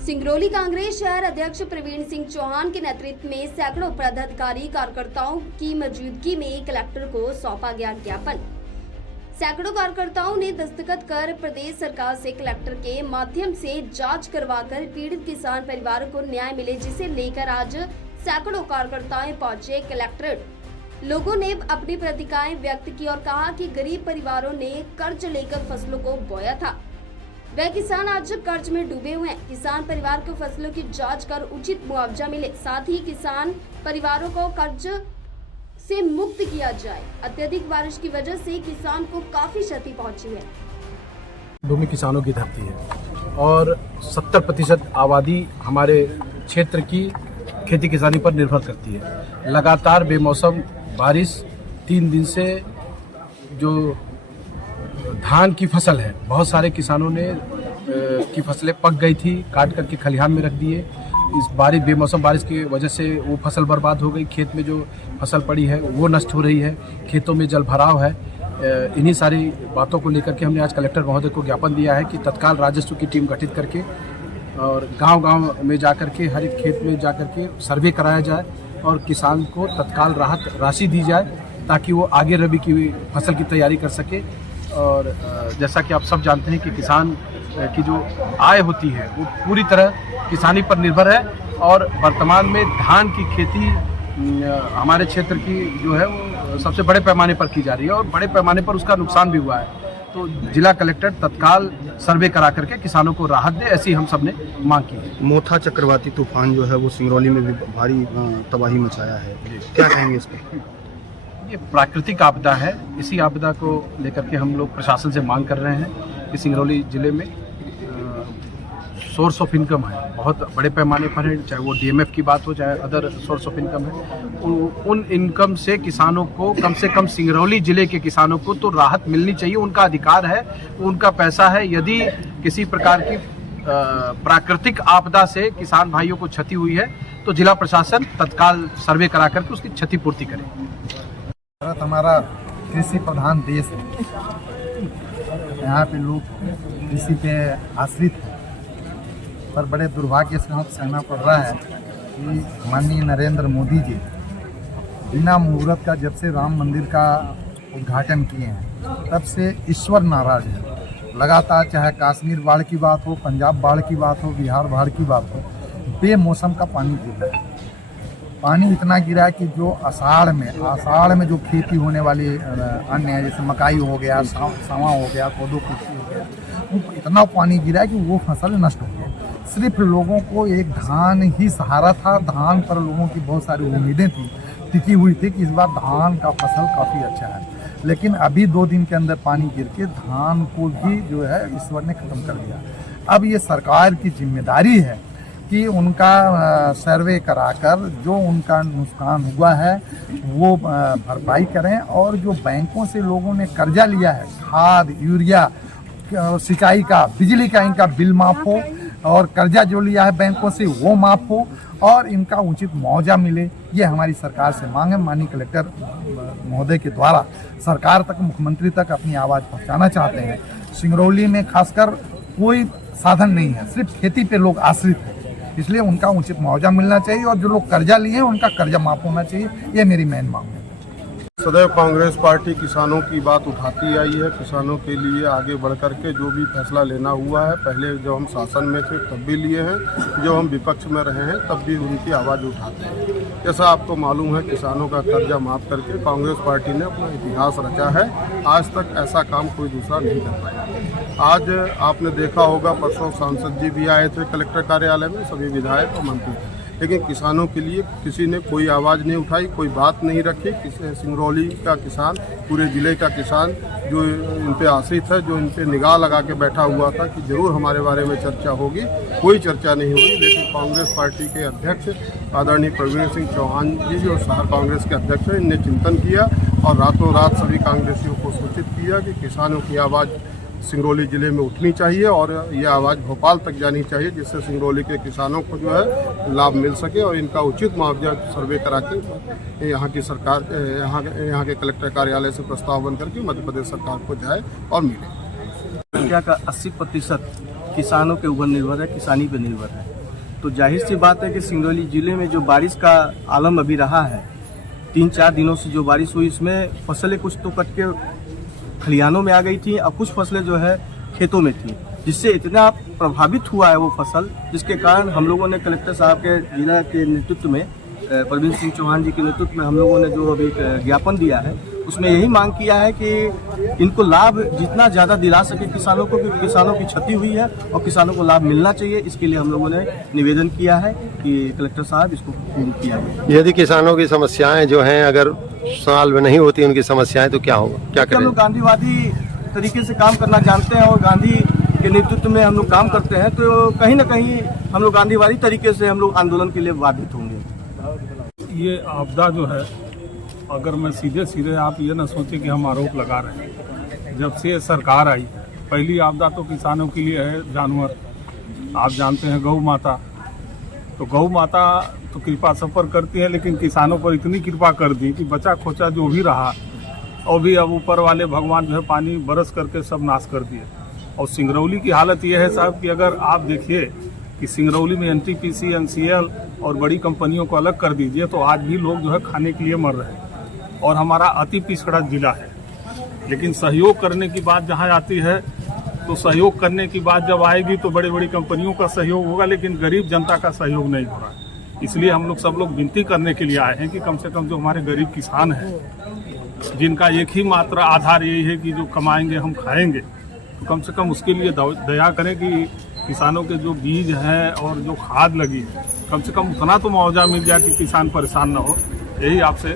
सिंगरौली कांग्रेस शहर अध्यक्ष प्रवीण सिंह चौहान के नेतृत्व में सैकड़ों पदाधिकारी कार्यकर्ताओं की मौजूदगी में कलेक्टर को सौंपा गया ज्ञापन। सैकड़ों कार्यकर्ताओं ने दस्तखत कर प्रदेश सरकार से कलेक्टर के माध्यम से जांच करवाकर पीड़ित किसान परिवारों को न्याय मिले, जिसे लेकर आज सैकड़ों कार्यकर्ताएं पहुंचे कलेक्ट्रेट। लोगों ने अपनी प्रतिक्रियाएं व्यक्त की और कहा कि गरीब परिवारों ने कर्ज लेकर फसलों को बोया था, वह किसान आज कर्ज में डूबे हुए हैं। किसान परिवार को फसलों की जांच कर उचित मुआवजा मिले, साथ ही किसान परिवारों को कर्ज से मुक्त किया जाए। अत्यधिक बारिश की वजह से किसान को काफी क्षति पहुंची है। भूमि किसानों की धरती है और 70% आबादी हमारे क्षेत्र की खेती किसानी पर निर्भर करती है। लगातार बेमौसम बारिश 3 दिन से जो धान की फसल है, बहुत सारे किसानों ने की फसलें पक गई थी, काट करके खलिहान में रख दिए। इस बेमौसम बारिश की वजह से वो फसल बर्बाद हो गई। खेत में जो फसल पड़ी है वो नष्ट हो रही है, खेतों में जल भराव है। इन्हीं सारी बातों को लेकर के हमने आज कलेक्टर महोदय को ज्ञापन दिया है कि तत्काल राजस्व की टीम गठित करके और गांव-गांव में जाकर के, हर एक खेत में जाकर के सर्वे कराया जाए और किसान को तत्काल राहत राशि दी जाए ताकि वो आगे रबी की फसल की तैयारी कर सके। और जैसा कि आप सब जानते हैं कि किसान की जो आय होती है वो पूरी तरह किसानी पर निर्भर है और वर्तमान में धान की खेती हमारे क्षेत्र की जो है वो सबसे बड़े पैमाने पर की जा रही है और बड़े पैमाने पर उसका नुकसान भी हुआ है। तो जिला कलेक्टर तत्काल सर्वे करा करके किसानों को राहत दे, ऐसी हम सब ने मांग की है। मोथा चक्रवाती तूफान जो है वो सिंगरौली में भी भारी तबाही मचाया है, क्या कहेंगे इस पर? ये प्राकृतिक आपदा है। इसी आपदा को लेकर के हम लोग प्रशासन से मांग कर रहे हैं कि सिंगरौली जिले में सोर्स ऑफ इनकम है, बहुत बड़े पैमाने पर है, चाहे वो डीएमएफ की बात हो चाहे अदर सोर्स ऑफ इनकम है। उन इनकम से किसानों को कम से कम सिंगरौली जिले के किसानों को तो राहत मिलनी चाहिए, उनका अधिकार है, उनका पैसा है। यदि किसी प्रकार की प्राकृतिक आपदा से किसान भाइयों को क्षति हुई है तो जिला प्रशासन तत्काल सर्वे करा करके उसकी क्षतिपूर्ति करे। भारत हमारा कृषि प्रधान देश है, यहाँ पे लोग कृषि पे आश्रित हैं, पर बड़े दुर्भाग्य से हम सहना पड़ रहा है कि माननीय नरेंद्र मोदी जी बिना मुहूर्त का जब से राम मंदिर का उद्घाटन किए हैं तब से ईश्वर नाराज है। लगातार चाहे कश्मीर बाढ़ की बात हो, पंजाब बाढ़ की बात हो, बिहार बाढ़ की बात हो, बेमौसम का पानी गिर रहा है। पानी इतना गिरा कि जो आषाढ़ में जो खेती होने वाली अन्य जैसे मकाई हो गया, सावा हो गया, कोदो कुटकी हो गया, वो इतना पानी गिरा कि वो फसल नष्ट हो गई। सिर्फ लोगों को एक धान ही सहारा था, धान पर लोगों की बहुत सारी उम्मीदें थी, टिकी हुई थी कि इस बार धान का फसल काफ़ी अच्छा है, लेकिन अभी 2 दिन के अंदर पानी गिर के धान को भी जो है ईश्वर ने ख़त्म कर दिया। अब ये सरकार की जिम्मेदारी है कि उनका सर्वे कराकर जो उनका नुकसान हुआ है वो भरपाई करें और जो बैंकों से लोगों ने कर्जा लिया है, खाद, यूरिया, सिंचाई का, बिजली का, इनका बिल माफ़ हो और कर्जा जो लिया है बैंकों से वो माफ़ हो और इनका उचित मुआवजा मिले। ये हमारी सरकार से मांग है। माननीय कलेक्टर महोदय के द्वारा सरकार तक, मुख्यमंत्री तक अपनी आवाज़ पहुंचाना चाहते हैं। सिंगरौली में खासकर कोई साधन नहीं है, सिर्फ खेती पे लोग आश्रित हैं, इसलिए उनका उचित मुआवजा मिलना चाहिए और जो लोग कर्जा लिए हैं उनका कर्जा माफ़ होना चाहिए। ये मेरी मेन मांग है। सदैव कांग्रेस पार्टी किसानों की बात उठाती आई है। किसानों के लिए आगे बढ़ कर के जो भी फैसला लेना हुआ है, पहले जब हम शासन में थे तब भी लिए हैं, जब हम विपक्ष में रहे हैं तब भी उनकी आवाज़ उठाते हैं। जैसा आपको मालूम है, किसानों का कर्जा माफ़ करके कांग्रेस पार्टी ने अपना इतिहास रचा है। आज तक ऐसा काम कोई दूसरा नहीं कर पाया। आज आपने देखा होगा, परसों सांसद जी भी आए थे कलेक्टर कार्यालय में, सभी विधायक और मंत्री, लेकिन किसानों के लिए किसी ने कोई आवाज़ नहीं उठाई, कोई बात नहीं रखी। सिंगरौली का किसान, पूरे ज़िले का किसान जो इन पे आश्रित है, जो इन पे निगाह लगा के बैठा हुआ था कि ज़रूर हमारे बारे में चर्चा होगी, कोई चर्चा नहीं हुई। लेकिन कांग्रेस पार्टी के अध्यक्ष आदरणीय प्रवीण सिंह चौहान जी जो शहर कांग्रेस के अध्यक्ष हैं, इनने चिंतन किया और रातों रात सभी कांग्रेसियों को सूचित किया कि किसानों की आवाज़ सिंगरौली ज़िले में उठनी चाहिए और ये आवाज़ भोपाल तक जानी चाहिए, जिससे सिंगरौली के किसानों को जो है लाभ मिल सके और इनका उचित मुआवजा सर्वे करा के यहाँ की सरकार, यहाँ के कलेक्टर कार्यालय से प्रस्ताव बन करके मध्य प्रदेश सरकार को जाए और मिले। क्या का 80% किसानों के ऊपर निर्भर है, किसानी पे निर्भर है। तो जाहिर सी बात है कि सिंगरौली जिले में जो बारिश का आलम अभी रहा है, 3-4 दिनों से जो बारिश हुई, इसमें फसलें कुछ तो कट के खलिहानों में आ गई थी और कुछ फसलें जो है खेतों में थी, जिससे इतना प्रभावित हुआ है वो फसल, जिसके कारण हम लोगों ने कलेक्टर साहब के जिला के नेतृत्व में, प्रवीण सिंह चौहान जी के नेतृत्व में हम लोगों ने जो अभी ज्ञापन दिया है, उसमें यही मांग किया है कि इनको लाभ जितना ज़्यादा दिला सके किसानों को, क्योंकि किसानों की क्षति हुई है और किसानों को लाभ मिलना चाहिए। इसके लिए हम लोगों ने निवेदन किया है कि कलेक्टर साहब इसको पूर्ण किया है। यदि किसानों की समस्याएं जो हैं अगर सॉल्व नहीं होती उनकी समस्याएं, तो क्या होगा, क्या हम करें? लोग गांधीवादी तरीके से काम करना जानते हैं और गांधी के नेतृत्व में हम लोग काम करते हैं, तो कहीं ना कहीं हम लोग गांधीवादी तरीके से हम लोग आंदोलन के लिए बाधित होंगे। ये आपदा जो है, अगर मैं सीधे आप ये ना सोचें कि हम आरोप लगा रहे हैं, जब से सरकार आई पहली आपदा तो किसानों के लिए है जानवर। आप जानते हैं गौ माता, तो गौ माता तो कृपा सब पर करती है, लेकिन किसानों पर इतनी कृपा कर दी कि बचा खोचा जो भी रहा और भी अब ऊपर वाले भगवान जो है पानी बरस करके सब नाश कर दिए। और सिंगरौली की हालत ये है साहब कि अगर आप देखिए कि सिंगरौली में NTPC, NCL और बड़ी कंपनियों को अलग कर दीजिए तो आज भी लोग जो है खाने के लिए मर रहे हैं और हमारा अति पिछड़ा जिला है। लेकिन सहयोग करने की बात जहाँ आती है तो सहयोग करने की बात जब आएगी तो बड़ी बड़ी कंपनियों का सहयोग होगा, लेकिन गरीब जनता का सहयोग नहीं हो रहा है। इसलिए हम लोग सब लोग विनती करने के लिए आए हैं कि कम से कम जो हमारे गरीब किसान हैं, जिनका एक ही मात्र आधार यही है कि जो कमाएंगे हम खाएंगे, तो कम से कम उसके लिए दया करें कि किसानों के जो बीज हैं और जो खाद लगी है, कम से कम उतना तो मुआवजा मिल जाए कि किसान परेशान ना हो। यही आपसे